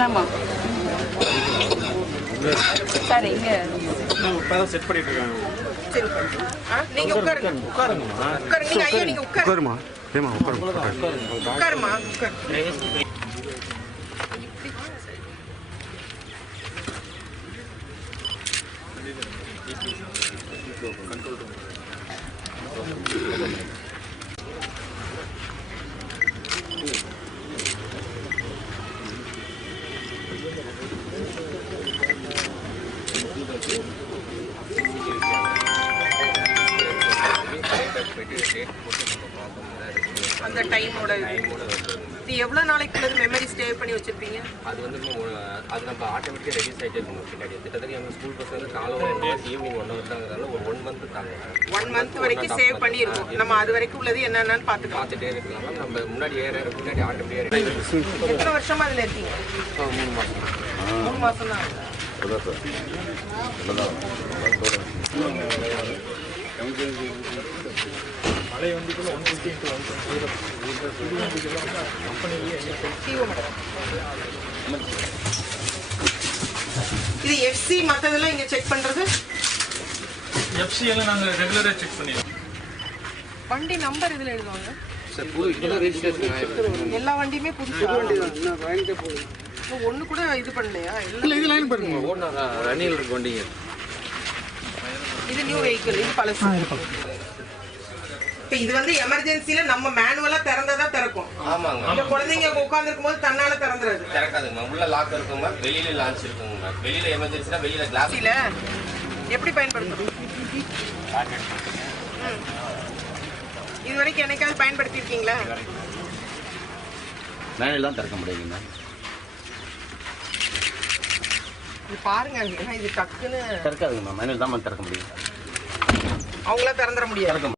இந்தாம்மா சார் இங்க. இப்பதான் செட் பண்ணிட்டு இருக்காங்க உட்காருங்க. நீங்க உட்காருங்க உட்காருங்கம்மா உட்காருங்க. நீங்க ஐயா நீங்க உட்காருங்க. உட்காருமா? ஏமா உட்காருமா? அந்த டைமோட இது. எவ்வளவு நாளைக்குள்ளது மெமரி ஸ்டே பண்ணி வச்சிருப்பீங்க? அது வந்து அது நம்ம ஆட்டோமேட்டிக்காக ரெடியூஸ் ஆகிட்டே இருக்கணும் பின்னாடி கிட்டத்தட்ட எங்கள் ஸ்கூல் பஸ் வந்து காலையில் ரெண்டு ஹவர்ஸ் ஈவினிங் ஒன் ஹவர் தாங்கிறதால ஒரு ஒன் மந்த் தாங்க. ஒன் மந்த் வரைக்கும் சேவ் பண்ணி இருக்கும் நம்ம அது வரைக்கும் உள்ளது என்னென்னு பார்த்துக்கலாம். பார்த்துட்டே இருக்கலாம். நம்ம முன்னாடி ஏற பின்னாடி ஆட்டோமேட்டிக்காக எத்தனை வருஷமா அதுல இருக்கீங்க? மூணு மாதம் மூணு மாசம் தான் இது எஃப்சி மத்ததெல்லாம் இங்க செக் பண்றது? எஃப்சி எல்லாம் நாங்கள் ரெகுலராக செக் பண்ணிடுவோம் வண்டி நம்பர் இதுல எழுதுவாங்க. புது எல்லா வண்டியுமே புதுசு ஒண்ணு கூட இது பண்ணலையா? எல்லாம் ஓடினா ரன்னியில் இருக்கு வண்டிங்க. இது நியூ வெஹிக்கிள் இது பழசு. இப்ப இது வந்து எமர்ஜென்சில நம்ம மேனுவலா திறந்தா திறக்கும். ஆமாங்க. இந்த குழந்தைங்க உட்கார்ந்துருக்கும் போது தன்னால திறந்துறாது திறக்காதுங்க உள்ள லாக் இருக்குங்க வெளியில லான்ச் இருக்குங்க வெளியில எமர்ஜென்சினா வெளியில கிளாஸ் இல்ல. எப்படி பயன்படுத்தணும்? ம். இது வரைக்கும் என்னைக்காவது பயன்படுத்தி இருக்கீங்களா மேனுவல் தான் திறக்க முடியுங்க இது பாருங்க இது டக்குன்னு திறக்காதுங்கம்மா மேனுவல் தான் திறக்க முடியும். அவங்களா திறந்துட முடியாது.